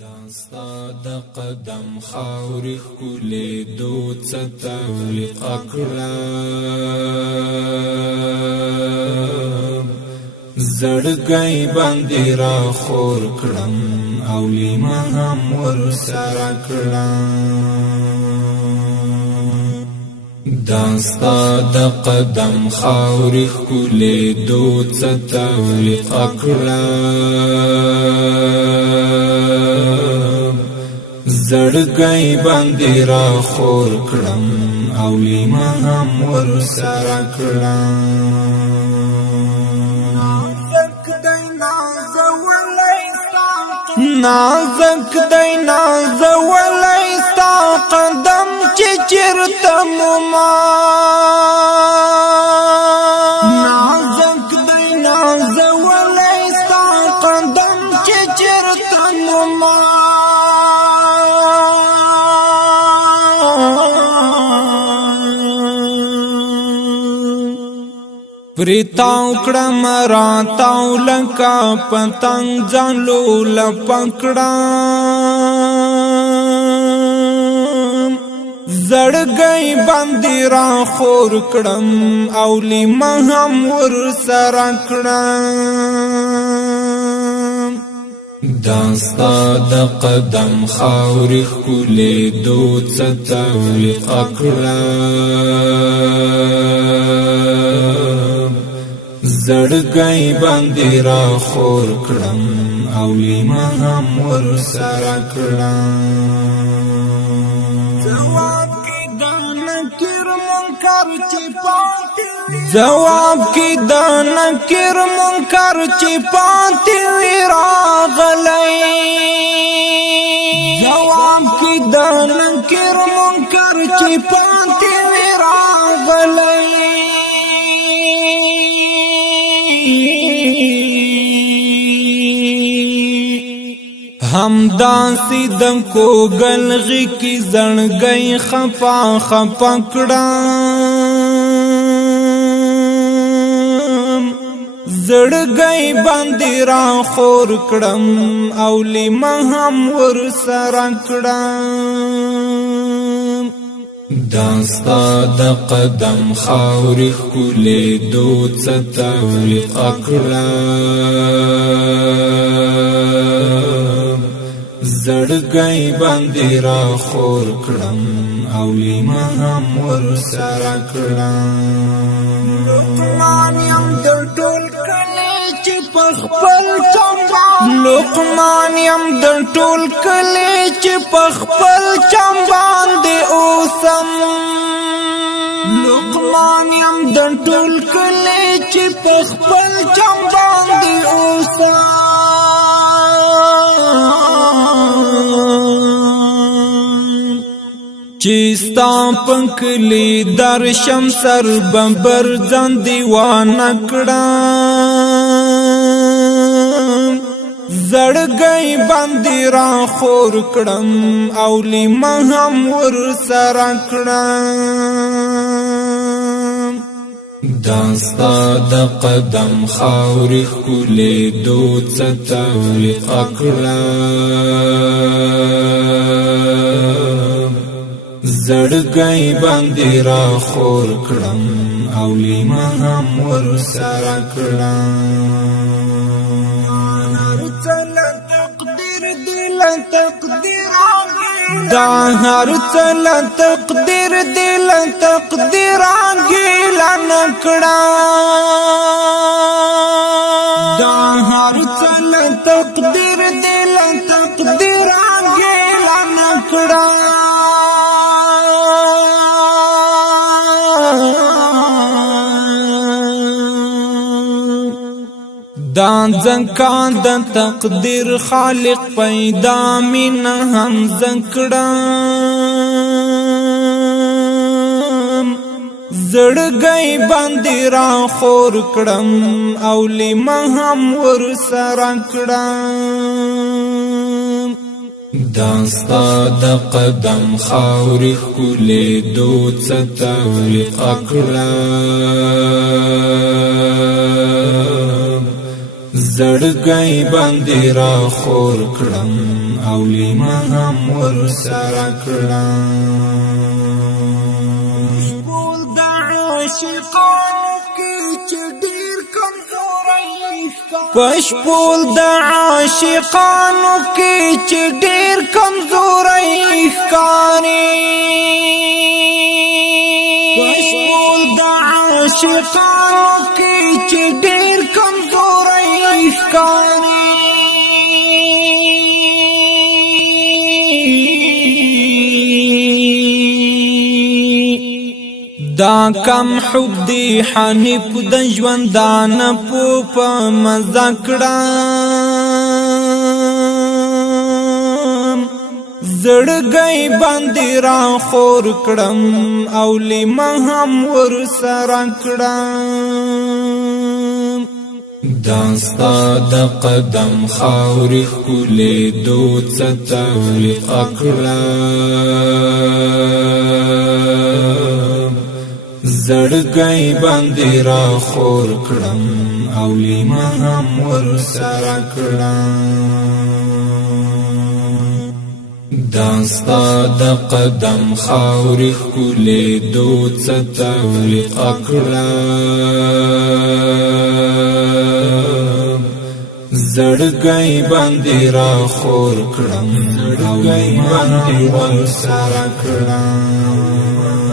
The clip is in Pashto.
داستا د قدم خاورې ښکلې دو څه تفریقه کړم زړګی باندې را خور کړم او لیمه هم ورسره کړم داستا د قدم خاورې ښکلې دو څه تفریقه کړم زړګی باندې را خور کړم او لیمه هم ورسره کړم نازک دی نازولی ستا قدم چې چرته موما نازک دی نازولی ستا قدم چې چرته موما پریتاو کړم راتاو لکه پتنګ ځانلو لپکړم زړګی باندې را خور کړم او لیمه هم ورسره کړم داستا د قدم خاورې ښکلې دو څه تفریقه کړم زړګی باندې را خور کړم او لیمه هم ورسره کړم جواب کې د نکر منکر چې پاتې جواب کې د نکر منکر چې پاتې وي راغلی جواب کې د نکر منکر چې پاتې وي راغلی همداسې د کوګلغې کې زړګی خفا خفا کړم زړګی باندې را خور کړم او لیمه هم ورسره کړم داستا د قدم خاورې ښکلې دو څه تفریقه کړم زړګی باندې را خور کړم او لیمه هم ورسره کړم لقمان یم د ټول کلی چې په خپل چمبان لقمان یم د ټول کلی چې په خپل چمبان دی اوسم لقمان یم د ټول کلی چې په خپل چمبان دی اوسم چیستا پنکلی در شمسر بمبر ځان دیوانه کړم زړګی باندې را خور کړم او لیمه هم ورسره کړم داستا د قدم خاورې ښکلې دو څه تفریقه کړم زړګی باندې را خور کړم او لیمه هم ورسره کړم دا هر څه له تقدیر دی له تقدیر انګیله نکړه دا هر څه له تقدیر دی له تقدیر انګیله نکړه دا ځکه د تقدیر خالق پیدا مینه هم زکړم زړګی باندې را خور کړم او لیمه هم ورسره کړم داستا د قدم خاورې ښکلې دو څه تفریقه کړم زړګی باندې را خور کړم او لیمه هم ورسره کړم ټول د عاشقانو کې چې ډېر کمزوری پشپول د عاشقانو کې چې ډېر کمزوری ښکاري پشپول د عاشقانو کې چې ډېر کمزوری ښکاري دا کم حب دی حنیف د ژوندانه په مزه کړم زړګی باندې را خور کړم او لیمه هم ورسره کړم دا ستا د قدم خاورې ښکلېدو څه تفریقه کړم زړګی باندې را خور کړم او لیمه هم ورسره کړم دا ستا د قدم خاورې ښکلېدو څه تفریقه کړم زړګی باندې را خور کړم زړګی باندې ورسره کړم